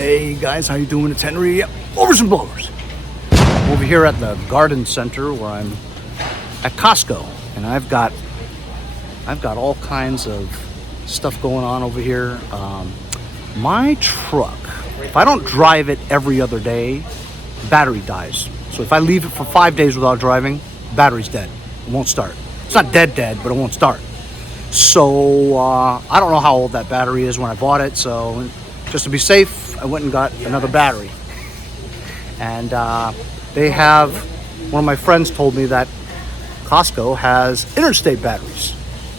Hey guys, how you doing? It's Henry, Mowers and Blowers. I'm over here at the garden center where I'm at Costco, and I've got all kinds of stuff going on over here. My truck, if I don't drive it every other day, battery dies. So if I leave it for 5 days without driving, battery's dead. It won't start. It's not dead, but it won't start. So I don't know how old that battery is when I bought it, so just to be safe, I went and got another battery. And they have, one of my friends told me that Costco has Interstate batteries.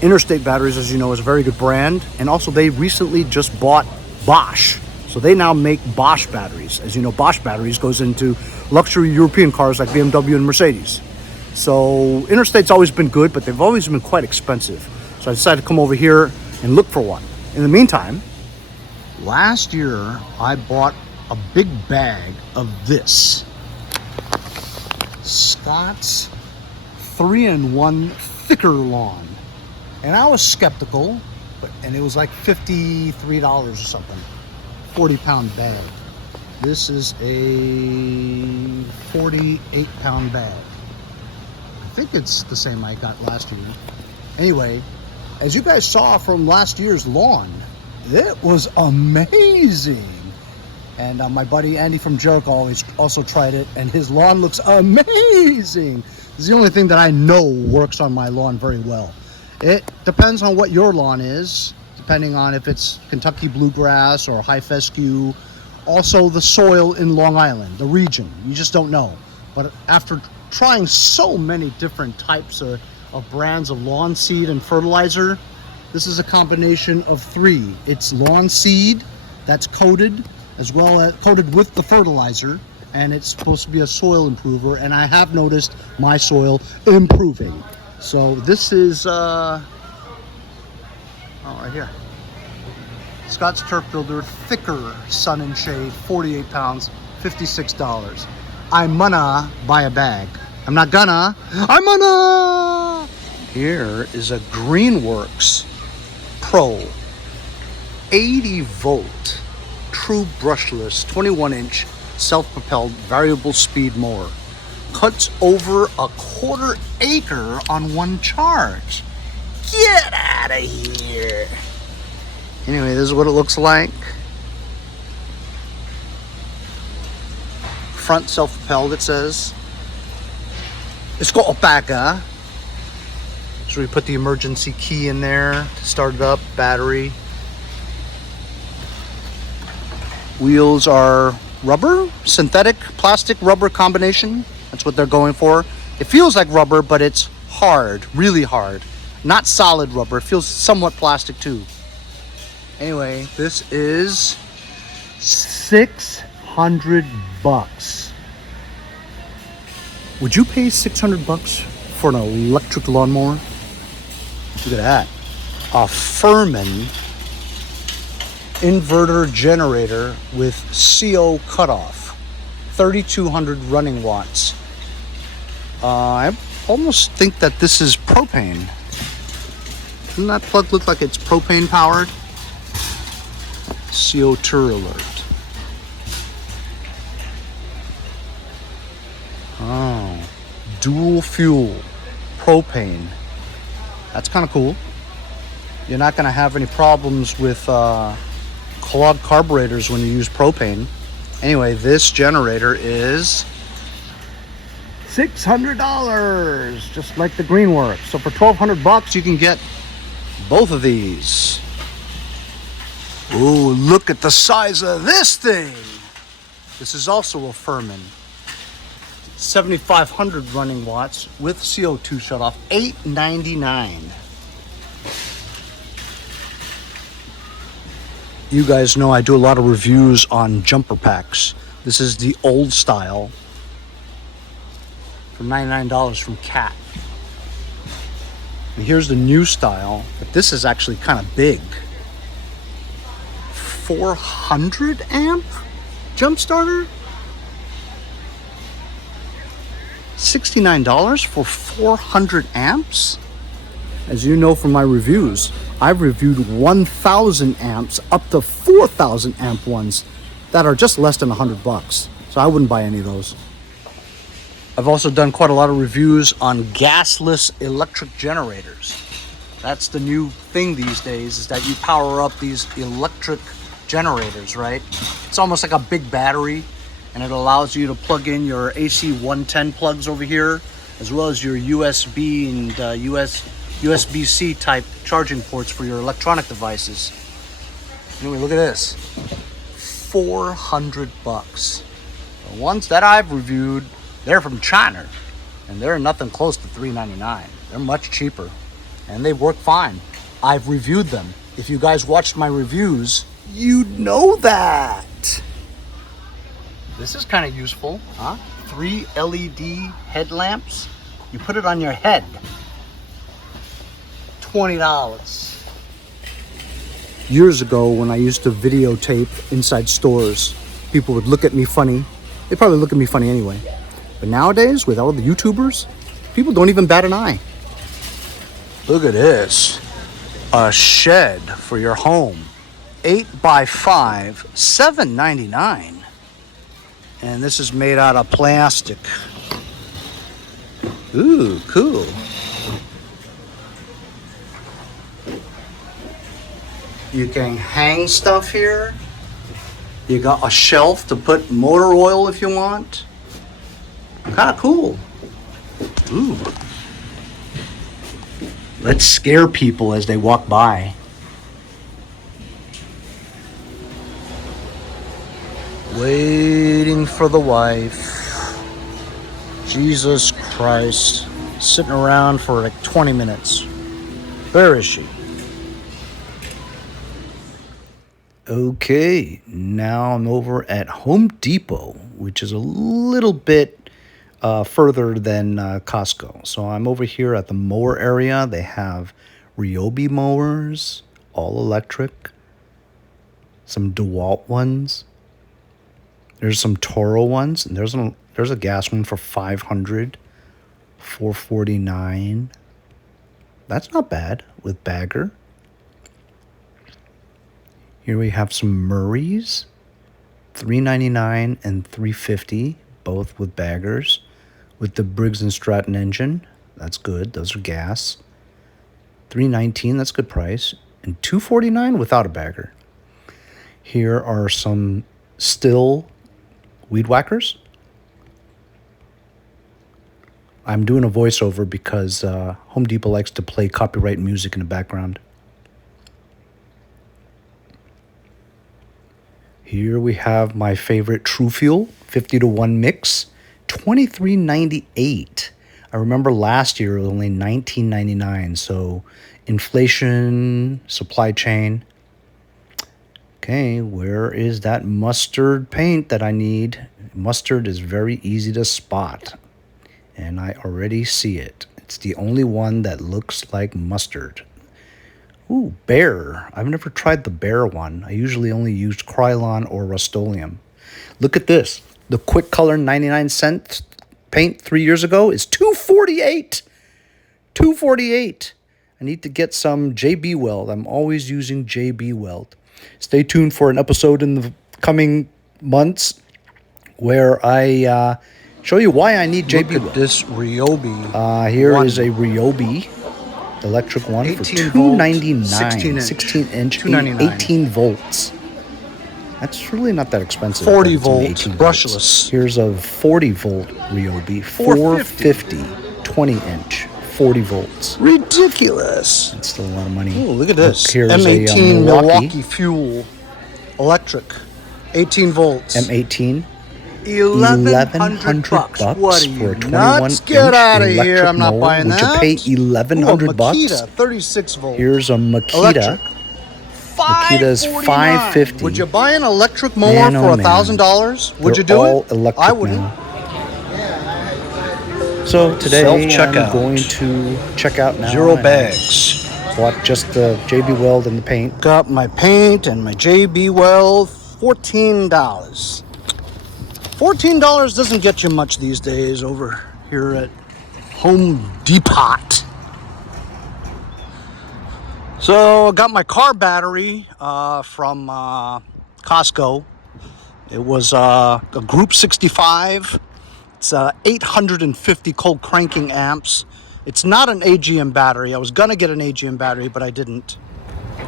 Interstate batteries, as you know, is a very good brand, and also they recently just bought Bosch. So they now make Bosch batteries. As you know, Bosch batteries goes into luxury European cars like BMW and Mercedes. So Interstate's always been good, but they've always been quite expensive. So I decided to come over here and look for one. In the meantime, last year I bought a big bag of this Scott's 3-in-1 thicker lawn. And I was skeptical, and it was like $53 or something. 40-pound bag. This is a 48-pound bag. I think it's the same I got last year. Anyway, as you guys saw from last year's lawn, it was amazing. And my buddy Andy from Joke also tried it, and his lawn looks amazing. It's the only thing that I know works on my lawn very well. It depends on what your lawn is, depending on if it's Kentucky bluegrass or high fescue. Also the soil in Long Island, the region, you just don't know. But after trying so many different types of brands of lawn seed and fertilizer, this is a combination of three. It's lawn seed that's coated, as well as coated with the fertilizer, and it's supposed to be a soil improver, and I have noticed my soil improving. So this is right here, Scott's Turf Builder Thicker Sun and Shade, 48 pounds, $56. I'm gonna buy a bag. I'm not gonna, I'm gonna! Here is a Greenworks Pro 80 volt true brushless 21-inch self-propelled variable speed mower. Cuts over a 1/4 acre on one charge. Get out of here. Anyway, this is what it looks like. Front self-propelled, it says. It's got a bagger. So we put the emergency key in there to start it up, battery. Wheels are rubber, synthetic plastic rubber combination. That's what they're going for. It feels like rubber, but it's hard, really hard. Not solid rubber. It feels somewhat plastic too. Anyway, this is $600. Would you pay $600 for an electric lawnmower? Look at that. A Furman inverter generator with CO cutoff. 3,200 running watts. I almost think that this is propane. Doesn't that plug look like it's propane powered? CO tour alert. Oh, dual fuel, propane. That's kind of cool. You're not going to have any problems with clogged carburetors when you use propane. Anyway, this generator is $600, just like the Greenworks. So for $1,200, you can get both of these. Ooh, look at the size of this thing. This is also a Furman. 7,500 running watts with CO2 shutoff, $899. You guys know I do a lot of reviews on jumper packs. This is the old style for $99 from Cat. And here's the new style, but this is actually kind of big. 400 amp jump starter? $69 for 400 amps? As you know from my reviews, I've reviewed 1,000 amps up to 4,000 amp ones. that are just less than $100. So I wouldn't buy any of those. I've also done quite a lot of reviews on gasless electric generators. That's the new thing these days, is that you power up these electric generators, right? It's almost like a big battery, and it allows you to plug in your AC 110 plugs over here, as well as your USB and USB-C type charging ports for your electronic devices. Anyway, look at this. $400. The ones that I've reviewed, they're from China, and they're nothing close to $399. They're much cheaper, and they work fine. I've reviewed them. If you guys watched my reviews, you'd know that. This is kind of useful, huh? 3 LED headlamps. You put it on your head. $20. Years ago, when I used to videotape inside stores, people would look at me funny. They probably look at me funny anyway. But nowadays, with all the YouTubers, people don't even bat an eye. Look at this. A shed for your home. 8x5, $7.99. And this is made out of plastic. Ooh, cool. You can hang stuff here. You got a shelf to put motor oil if you want. Kind of cool. Ooh. Let's scare people as they walk by. Waiting for the wife. Jesus Christ. Sitting around for like 20 minutes. Where is she? Okay, now I'm over at Home Depot, which is a little bit further than Costco. So I'm over here at the mower area. They have Ryobi mowers, all electric. Some DeWalt ones. There's some Toro ones, and there's a gas one for $500, $449. That's not bad with bagger. Here we have some Murrays, $399 and $350, both with baggers, with the Briggs & Stratton engine. That's good. Those are gas. $319, that's a good price, and $249 without a bagger. Here are some Stihl weed whackers. I'm doing a voiceover because Home Depot likes to play copyright music in the background. Here we have my favorite True Fuel 50-to-1 mix, $23.98. I remember last year it was only $19.99. So inflation, supply chain. Okay, where is that mustard paint that I need? Mustard is very easy to spot, and I already see it. It's the only one that looks like mustard. Ooh, Bear. I've never tried the Bear one. I usually only used Krylon or Rust-Oleum. Look at this. The Quick Color 99-cent paint 3 years ago is $2.48. $2.48. I need to get some JB Weld. I'm always using JB Weld. Stay tuned for an episode in the coming months where I show you why I need JB Weld. Look at this Ryobi. Here is a Ryobi electric one for $2.99, 16 inch, 18 volts. That's really not that expensive. 40 volts, brushless. Here's a 40 volt Ryobi, $450, 20 inch, 40 volts. Ridiculous. That's still a lot of money. Oh, look at this. Here's M18 a Milwaukee Fuel electric, 18 volts. M18. $1,100 bucks for a 21 inch Get out of here! I'm not mower. buying Would that. you pay $1,100 bucks? Makita, 36 volts. Here's a Makita. Makita's $550. Would you buy an electric mower for $1,000? Would you do it? I wouldn't. So today I'm going to check out now. 0 bags. Bought just the JB Weld and the paint. Got my paint and my JB Weld. $14. $14 doesn't get you much these days over here at Home Depot. So I got my car battery from Costco. It was a Group 65. It's 850 cold cranking amps. It's not an AGM battery. I was gonna get an AGM battery, but I didn't.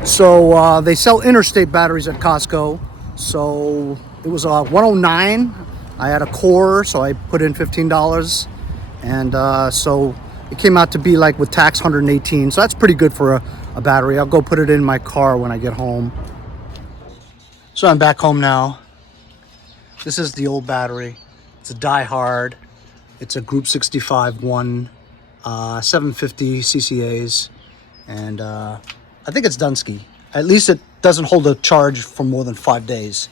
So they sell Interstate batteries at Costco. So it was 109. I had a core, so I put in $15, and so it came out to be like with tax 118. So that's pretty good for a battery. I'll go put it in my car when I get home. So I'm back home now. This is the old battery. It's a Die Hard. It's a Group 65 1, 750 CCAs, and I think it's Dunsky. At least it doesn't hold a charge for more than 5 days.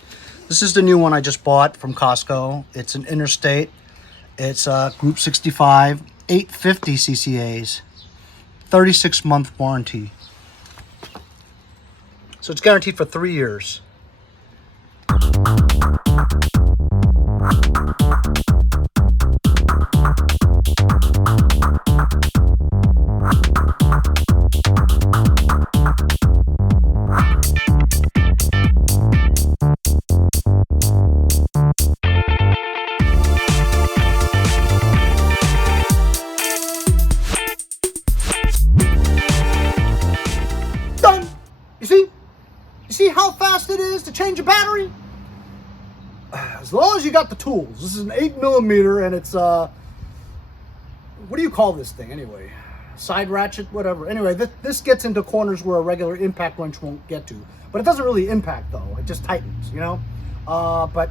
This is the new one I just bought from Costco. It's an Interstate. It's a Group 65, 850 CCAs, 36-month warranty. So it's guaranteed for 3 years. Done! You see how fast it is to change a battery? As long as you got the tools. This is an 8mm, and it's what do you call this thing anyway? Side ratchet, whatever. Anyway, this gets into corners where a regular impact wrench won't get to. But it doesn't really impact though. It just tightens, you know? But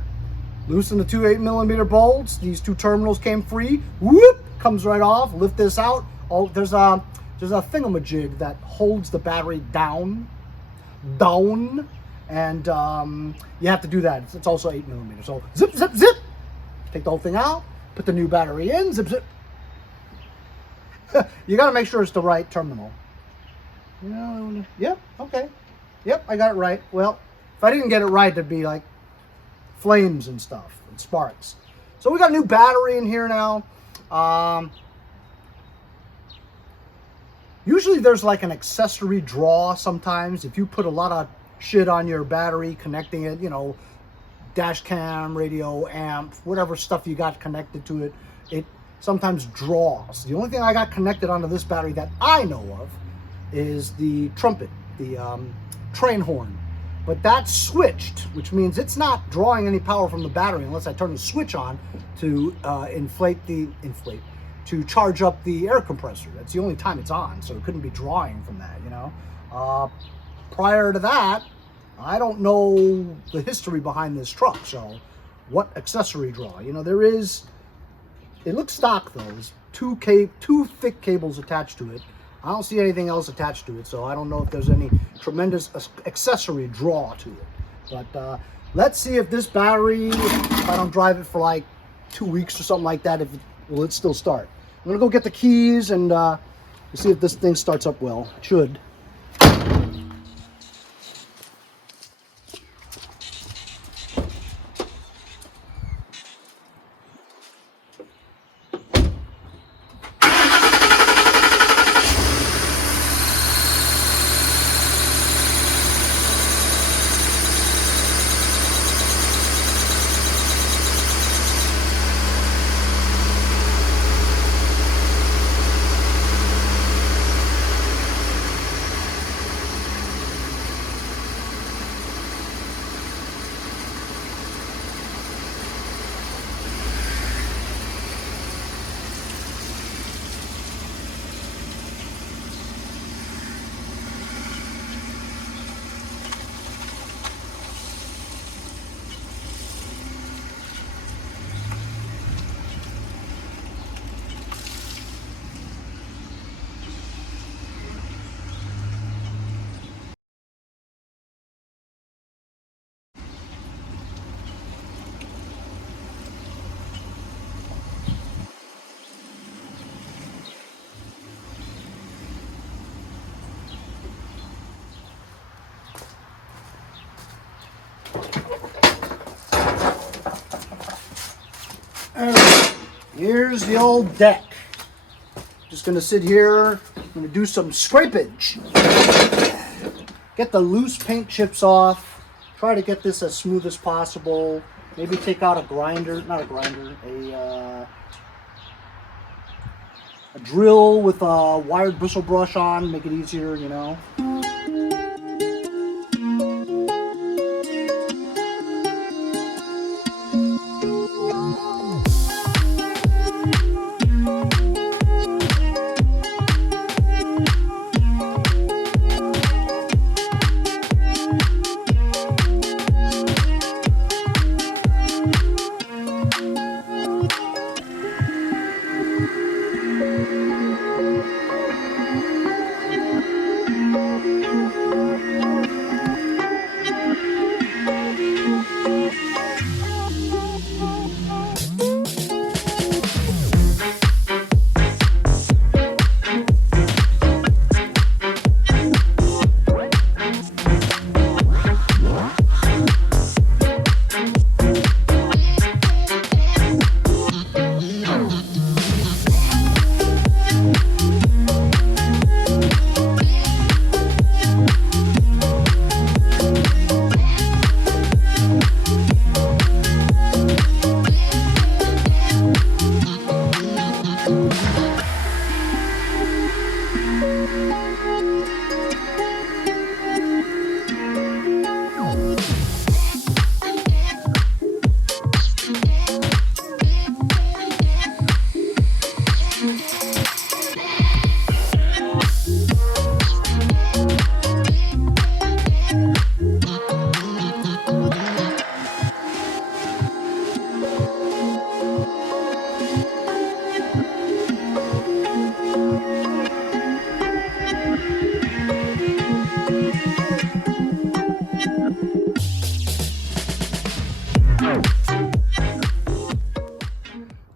loosen the two 8mm bolts. These two terminals came free. Whoop! Comes right off. Lift this out. Oh, there's a thingamajig that holds the battery down, and you have to do that. It's also 8mm. So zip, zip, zip. Take the whole thing out. Put the new battery in. Zip, zip. You got to make sure it's the right terminal. Yep. Okay. Yep, I got it right. Well, if I didn't get it right, it'd be like flames and stuff and sparks. So we got a new battery in here now. Usually there's like an accessory draw sometimes. If you put a lot of shit on your battery, connecting it, you know, dash cam, radio, amp, whatever stuff you got connected to it, it sometimes draws. The only thing I got connected onto this battery that I know of is the trumpet, the train horn. But that's switched, which means it's not drawing any power from the battery unless I turn the switch on to to charge up the air compressor. That's the only time it's on, so it couldn't be drawing from that, you know. Prior to that, I don't know the history behind this truck, so what accessory draw? You know, there is, it looks stock though. There's two thick cables attached to it. I don't see anything else attached to it, so I don't know if there's any tremendous accessory draw to it. But let's see if this battery, if I don't drive it for like 2 weeks or something like that, will it still start? I'm gonna go get the keys and see if this thing starts up well. It should. Here's the old deck. Just gonna sit here. I'm gonna do some scrapage. Get the loose paint chips off. Try to get this as smooth as possible. Maybe take out a grinder, not a grinder, a drill with a wired bristle brush on, make it easier, you know.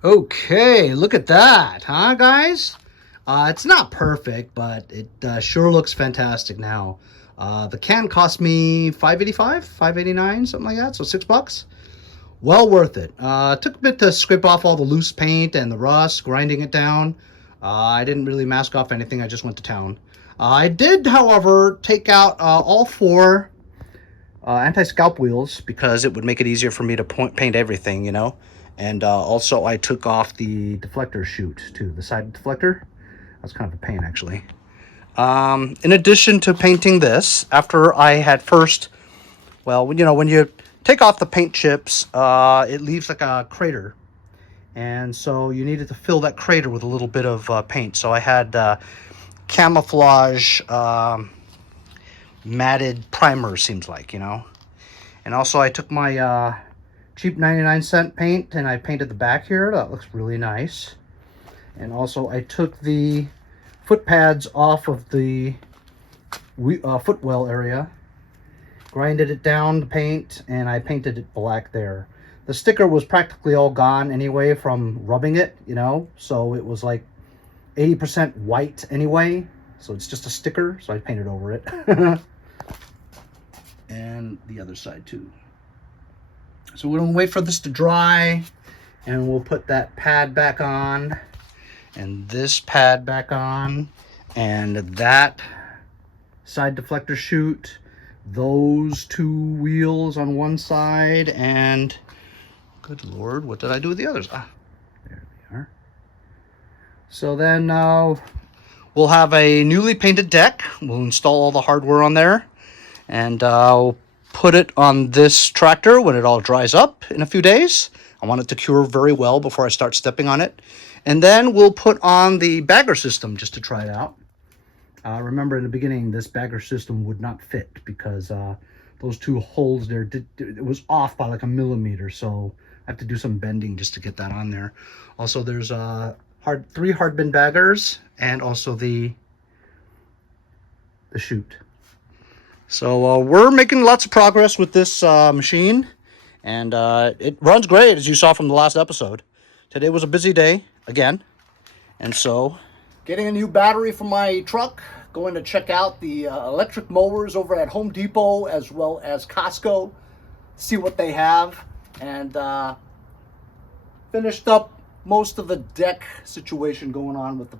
Okay, look at that, huh, guys? It's not perfect, but it sure looks fantastic now. The can cost me $5.85, $5.89, something like that, so $6. Well worth it. Took a bit to scrape off all the loose paint and the rust, grinding it down. I didn't really mask off anything, I just went to town. I did, however, take out all 4 anti-scalp wheels because it would make it easier for me to paint everything, you know. And also I took off the deflector chute too, the side deflector. That's kind of a pain, actually. In addition to painting this, after I had first, well, you know, when you take off the paint chips, it leaves like a crater. And so you needed to fill that crater with a little bit of paint. So I had camouflage matted primer, seems like, you know. And also I took my cheap 99-cent paint and I painted the back here. That looks really nice. And also I took the foot pads off of the footwell area, grinded it down to paint, and I painted it black there. The sticker was practically all gone anyway from rubbing it, you know, so it was like 80% white anyway, so it's just a sticker, so I painted over it. And the other side too. So we're gonna wait for this to dry, and we'll put that pad back on, and this pad back on, and that side deflector chute, those 2 wheels on one side, and good Lord, what did I do with the others? Ah, there they are. So then we'll have a newly painted deck. We'll install all the hardware on there, and I'll put it on this tractor when it all dries up in a few days. I want it to cure very well before I start stepping on it. And then we'll put on the bagger system just to try it out. Remember in the beginning, this bagger system would not fit because those 2 holes there, it was off by like a millimeter. So I have to do some bending just to get that on there. Also, there's 3 hard bin baggers and also the chute. So we're making lots of progress with this machine, and it runs great, as you saw from the last episode. Today was a busy day again, and so getting a new battery for my truck, going to check out the electric mowers over at Home Depot as well as Costco, see what they have, and finished up most of the deck situation going on with the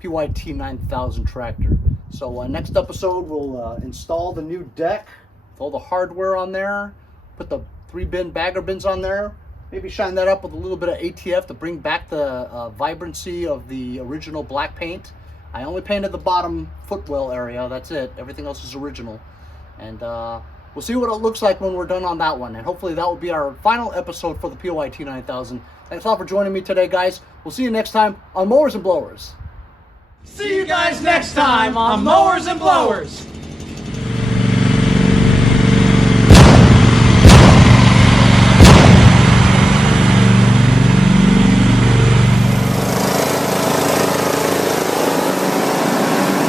Pyt9000 tractor. So next episode we'll install the new deck with all the hardware on there, put the 3-bin bagger bins on there. Maybe shine that up with a little bit of ATF to bring back the vibrancy of the original black paint. I only painted the bottom footwell area, that's it. Everything else is original. And we'll see what it looks like when we're done on that one. And hopefully that will be our final episode for the Pyt9000. Thanks a lot for joining me today, guys. We'll see you next time on Mowers and Blowers. See you guys next time on Mowers and Blowers.